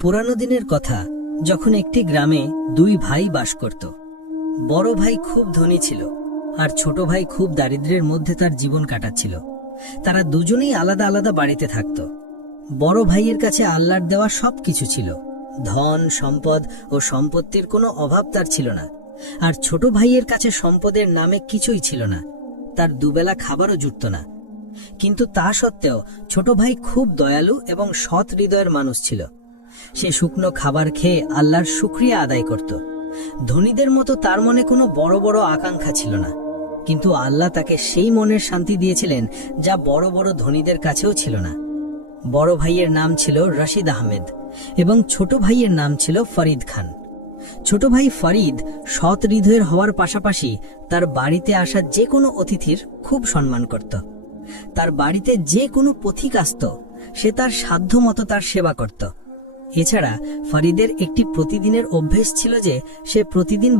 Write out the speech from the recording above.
পুরানো দিনের কথা, যখন একটি গ্রামে দুই ভাই বাস করত। বড় ভাই খুব ধনী ছিল, আর ছোট ভাই খুব দারিদ্র্যের মধ্যে তার জীবন কাটাচ্ছিল। তারা দুজনেই আলাদা আলাদা বাড়িতে থাকত। বড় ভাইয়ের কাছে আল্লাহর দেওয়া সব কিছু ছিল। ধন, সম্পদ ও সম্পত্তির কোনো অভাব তার ছিল না, আর ছোট ভাইয়ের কাছে সম্পদের নামে কিছুই ছিল না। তার দুবেলা খাবারও জুটত না। কিন্তু তা সত্ত্বেও ছোট ভাই খুব দয়ালু এবং সৎ হৃদয়ের মানুষ ছিল। সে শুকনো খাবার খেয়ে আল্লাহর শুক্রিয়া আদায় করত। ধনীদের মতো তার মনে কোনো বড় বড় আকাঙ্ক্ষা ছিল না। কিন্তু আল্লাহ তাকে সেই মনের শান্তি দিয়েছিলেন যা বড় বড় ধনীদের কাছেও ছিল না। বড় ভাইয়ের নাম ছিল রশিদ আহমেদ এবং ছোট ভাইয়ের নাম ছিল ফরিদ খান। ছোট ভাই ফরিদ সৎ হৃদয়ের হওয়ার পাশাপাশি তার বাড়িতে আসা যে কোনো অতিথির খুব সম্মান করত। তার বাড়িতে যে কোনো পথিক আসত, সে তার সাধ্য মতো তার সেবা করত। এছাড়া ফরিদের একটি প্রতিদিনের অভ্যেস ছিল যে সে প্রতিদিন